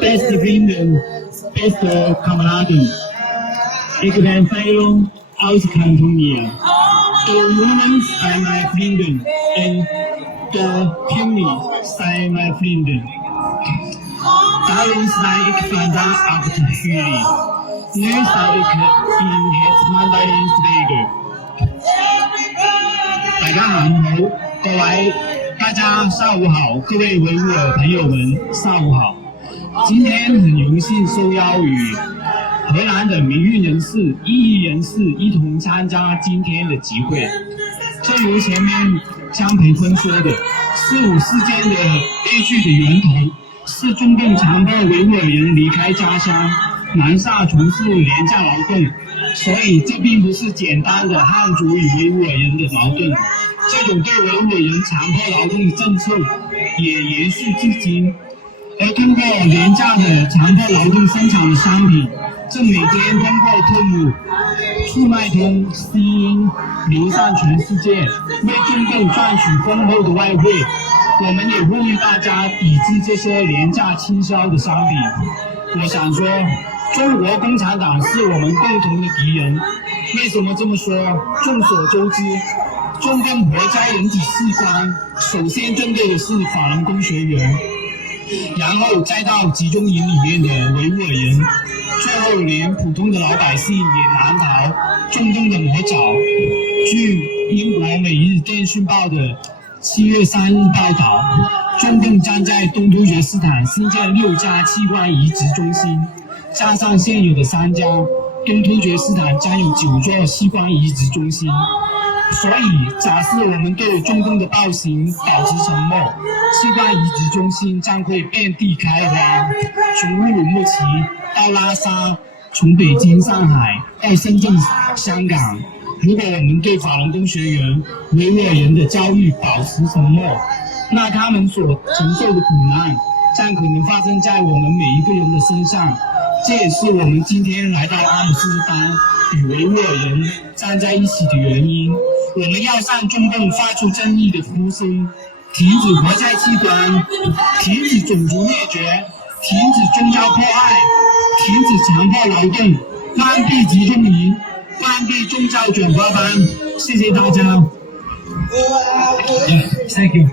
best vrienden, beste kameraden. Ik ben Feilong uit Californië. De jongens zijn mijn vrienden en de kinderen zijn mijn vrienden. Daarom sta ik vandaag achter jullie. Nu sta ik in het Mandarins leger. 大家好，大家上午好，各位维吾尔朋友们，上午好。今天很荣幸受邀与荷兰的名誉人士、异议人士一同参加今天的集会。正如前面江培坤说的，4·5事件的悲剧的源头是中共强迫维吾尔人离开家乡，南下从事廉价劳动，所以这并不是简单的汉族与维吾尔人的矛盾。这种对维吾尔人强迫劳动的政策也延续至今，而通过廉价的强迫劳动生产的商品，正每天通过特务速卖通吸引流向全世界，为中共赚取丰厚的外汇。我们也呼吁大家抵制这些廉价倾销的商品。我想说，中国共产党是我们共同的敌人。为什么这么说？众所周知，中共活摘人体器官，首先针对的是法轮功学员，然后再到集中营里面的维吾尔人，最后连普通的老百姓也难逃中共的魔爪。据英国《每日电讯报》的7月3日报道，中共将在东突厥斯坦新建6家器官移植中心，加上现有的3家，东突厥斯坦将有9座器官移植中心。所以，假设我们对中共的暴行保持沉默，器官移植中心将会遍地开花，从乌鲁木齐到拉萨，从北京、上海到深圳、香港。如果我们对法轮功学员、维吾尔人的遭遇保持沉默，那他们所承受的苦难将可能发生在我们每一个人的身上。这也是我们今天来到阿姆斯特丹与维吾尔人站在一起的原因。我们要向中共发出正义的呼声，停止活摘器官，停止种族灭绝，停止宗教迫害，停止强迫劳动，关闭集中营，关闭宗教转发班。谢谢大家。Thank you.